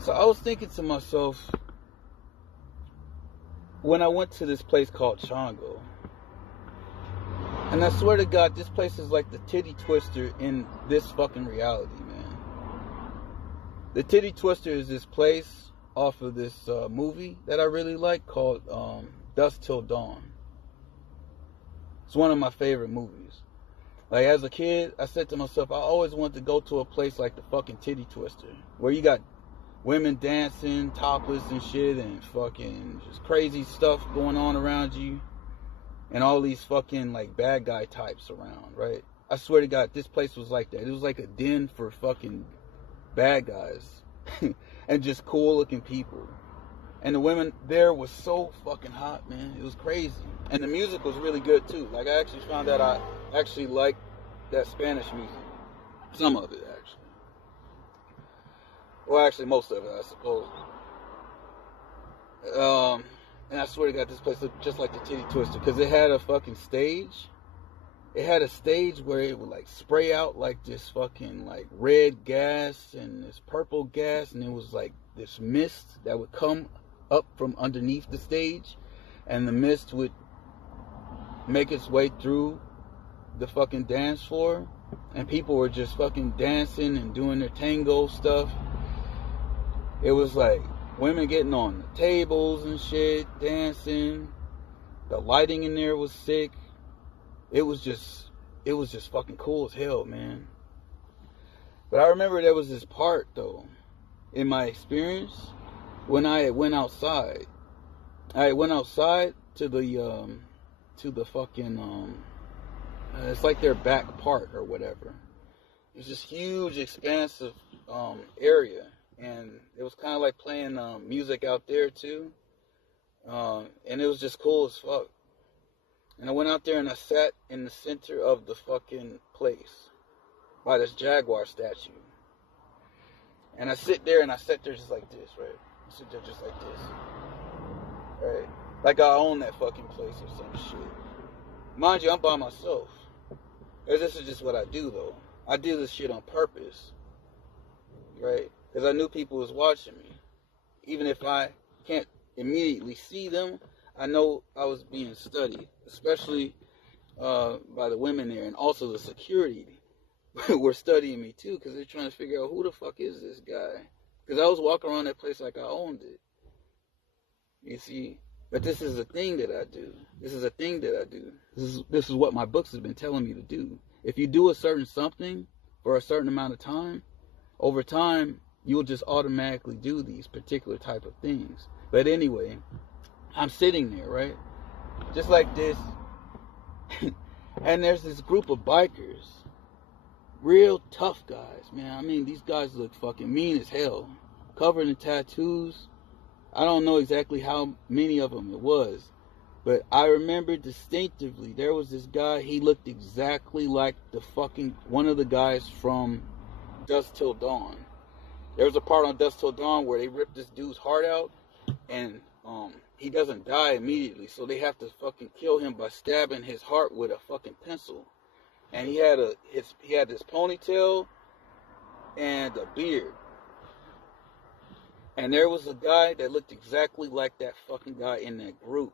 So I was thinking to myself, when I went to this place called Chongo, and I swear to God, this place is like the Titty Twister in this fucking reality, man. The Titty Twister is this place off of this movie that I really like called Dusk Till Dawn. It's one of my favorite movies. Like, as a kid, I said to myself, I always wanted to go to a place like the fucking Titty Twister, where you got women dancing, topless and shit, and fucking just crazy stuff going on around you, and all these fucking, like, bad guy types around, right? I swear to God, this place was like that. It was like a den for fucking bad guys, and just cool-looking people. And the women there was so fucking hot, man. It was crazy. And the music was really good, too. Like, I actually found that I actually liked that Spanish music. Some of it, actually. Well, actually, most of it, I suppose. And I swear to God, this place looked just like the Titty Twister, because it had a fucking stage. It had a stage where it would, like, spray out, like, this fucking, like, red gas and this purple gas, and it was, like, this mist that would come up from underneath the stage, and the mist would make its way through the fucking dance floor, and people were just fucking dancing and doing their tango stuff. It was like women getting on the tables and shit, dancing. The lighting in there was sick. It was just fucking cool as hell, man. But I remember there was this part, though, in my experience, when I went outside. I went outside to the fucking, it's like their back part or whatever. It was this huge, expansive area, and it was kind of like playing music out there too, and it was just cool as fuck. And I went out there and I sat in the center of the fucking place by this jaguar statue, and I sat there just like this, right? I sit there just like this, right? Like I own that fucking place or some shit. Mind you, I'm by myself. This is just what I do, though. I do this shit on purpose, right? Because I knew people was watching me. Even if I can't immediately see them, I know I was being studied, especially by the women there, and also the security were studying me too, because they're trying to figure out who the fuck is this guy. Because I was walking around that place like I owned it. You see? But this is a thing that I do. This is a thing that I do. This is what my books have been telling me to do. If you do a certain something for a certain amount of time, over time, you'll just automatically do these particular type of things. But anyway, I'm sitting there, right? Just like this. And there's this group of bikers. Real tough guys, man. I mean, these guys look fucking mean as hell. Covered in tattoos. I don't know exactly how many of them it was, but I remember distinctively there was this guy. He looked exactly like the fucking one of the guys from Dusk Till Dawn. There was a part on Dusk Till Dawn where they ripped this dude's heart out, and he doesn't die immediately, so they have to fucking kill him by stabbing his heart with a fucking pencil. And he had this ponytail and a beard. And there was a guy that looked exactly like that fucking guy in that group.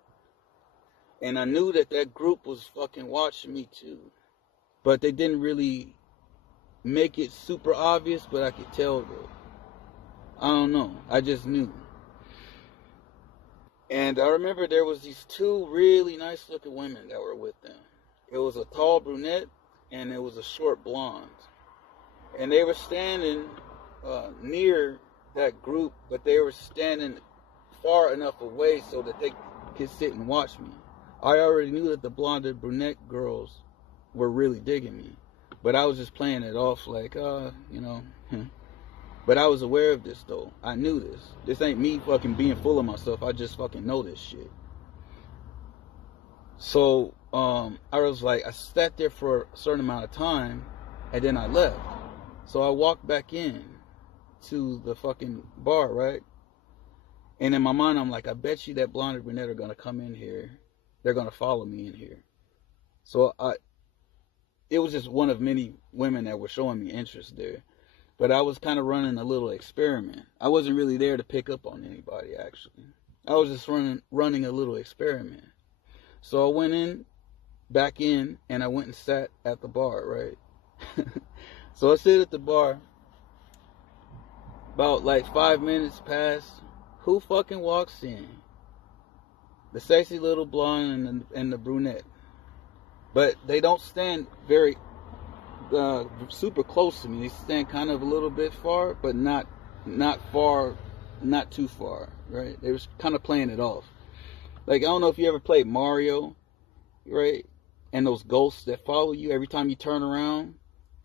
And I knew that group was fucking watching me too. But they didn't really make it super obvious, but I could tell though. I don't know. I just knew. And I remember there was these two really nice looking women that were with them. It was a tall brunette and it was a short blonde. And they were standing near that group, but they were standing far enough away so that they could sit and watch me. I already knew that the blonde and brunette girls were really digging me, but I was just playing it off like, you know. But I was aware of this though. I knew this. This ain't me fucking being full of myself. I just fucking know this shit. So I was like, I sat there for a certain amount of time, and then I left. So I walked back in to the fucking bar, right? And in my mind, I'm like, I bet you that blonde and brunette are gonna come in here. They're gonna follow me in here. So it was just one of many women that were showing me interest there. But I was kind of running a little experiment. I wasn't really there to pick up on anybody, actually. I was just running a little experiment. So I went back in, and I went and sat at the bar, right? So I sit at the bar. About like 5 minutes pass. Who fucking walks in? The sexy little blonde and the brunette. But they don't stand very super close to me. They stand kind of a little bit far, but not far, not too far, right? They was kind of playing it off. Like, I don't know if you ever played Mario, right? And those ghosts that follow you every time you turn around,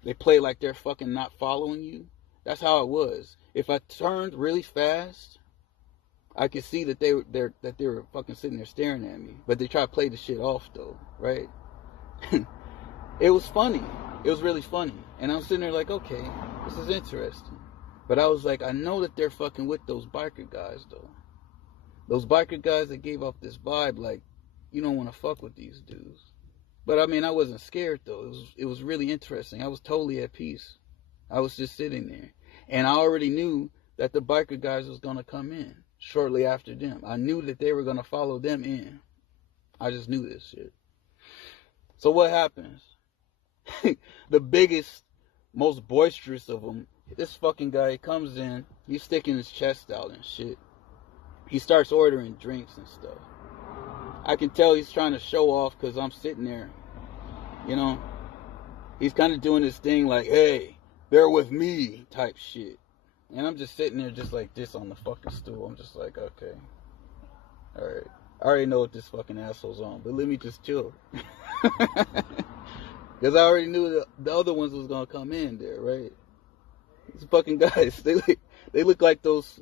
they play like they're fucking not following you. That's how it was. If I turned really fast, I could see that they were fucking sitting there staring at me. But they try to play the shit off though, right? It was funny. It was really funny. And I'm sitting there like, okay, this is interesting. But I was like, I know that they're fucking with those biker guys though. Those biker guys that gave off this vibe like, you don't want to fuck with these dudes. But I mean, I wasn't scared though. It was really interesting. I was totally at peace. I was just sitting there. And I already knew that the biker guys was going to come in shortly after them. I knew that they were going to follow them in. I just knew this shit. So what happens? The biggest, most boisterous of them, this fucking guy comes in. He's sticking his chest out and shit. He starts ordering drinks and stuff. I can tell he's trying to show off because I'm sitting there. You know? He's kind of doing this thing like, hey, they're with me type shit. And I'm just sitting there just like this on the fucking stool. I'm just like, okay. Alright. I already know what this fucking asshole's on, but let me just chill. Because I already knew the other ones was going to come in there, right? These fucking guys, they look like those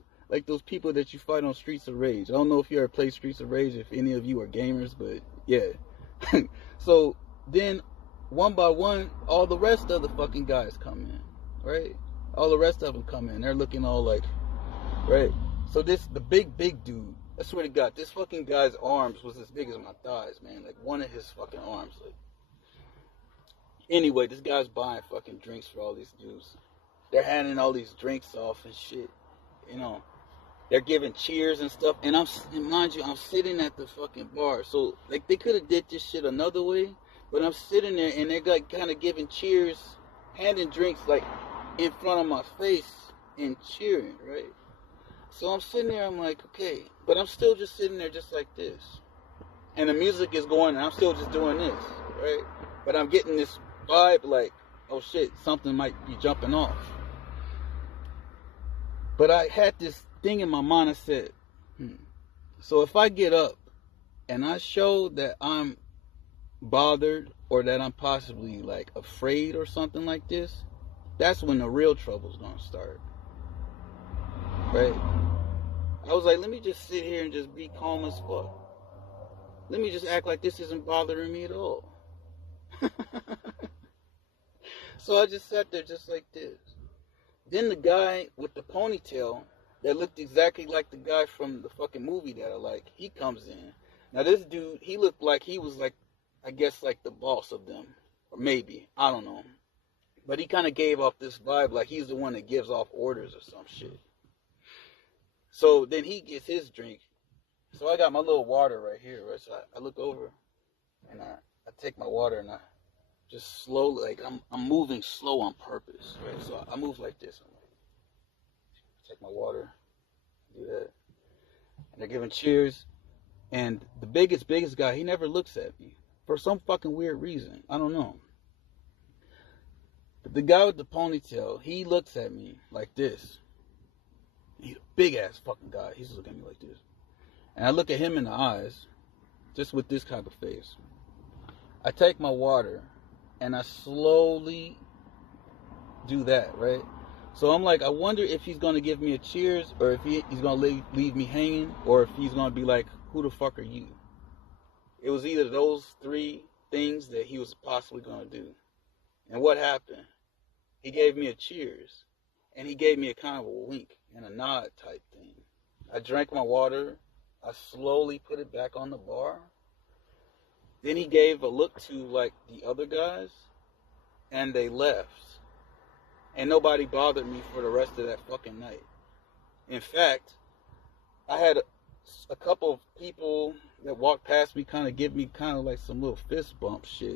people that you fight on Streets of Rage. I don't know if you ever played Streets of Rage, if any of you are gamers, but yeah. So then, one by one, all the rest of the fucking guys come in, right? All the rest of them come in. They're looking all like, right? So the big dude, I swear to God, this fucking guy's arms was as big as my thighs, man. Like one of his fucking arms. Like. Anyway, this guy's buying fucking drinks for all these dudes. They're handing all these drinks off and shit. You know, they're giving cheers and stuff. And mind you, I'm sitting at the fucking bar. So, like, they could have did this shit another way. But I'm sitting there and they're like kind of giving cheers, handing drinks like in front of my face and cheering, right? So I'm sitting there, I'm like, okay. But I'm still just sitting there just like this. And the music is going and I'm still just doing this, right? But I'm getting this vibe like, oh shit, something might be jumping off. But I had this thing in my mind. I said, so if I get up and I show that I'm bothered or that I'm possibly like afraid or something like this, that's when the real trouble's gonna start, right? I was like, let me just sit here and just be calm as fuck. Let me just act like this isn't bothering me at all. So I just sat there just like this. Then the guy with the ponytail that looked exactly like the guy from the fucking movie that I like, he comes in. Now this dude, he looked like he was like, I guess like the boss of them. Or maybe, I don't know. But he kind of gave off this vibe like he's the one that gives off orders or some shit. So then he gets his drink. So I got my little water right here, right? So I look over and I take my water and I just slowly, like I'm moving slow on purpose, right? So I move like this. I'm like, take my water, do that. And they're giving cheers. And the biggest guy, he never looks at me. For some fucking weird reason. I don't know. But the guy with the ponytail, he looks at me like this. He's a big ass fucking guy. He's looking at me like this. And I look at him in the eyes, just with this type of face. I take my water, and I slowly do that, right? So I'm like, I wonder if he's going to give me a cheers, or if he's going to leave me hanging, or if he's going to be like, who the fuck are you? It was either those three things that he was possibly going to do. And what happened? He gave me a cheers, and he gave me a kind of a wink and a nod type thing. I drank my water. I slowly put it back on the bar. Then he gave a look to like the other guys, and they left. and nobody bothered me for the rest of that fucking night. In fact, I had a couple of people that walked past me kind of give me kind of like some little fist bump shit.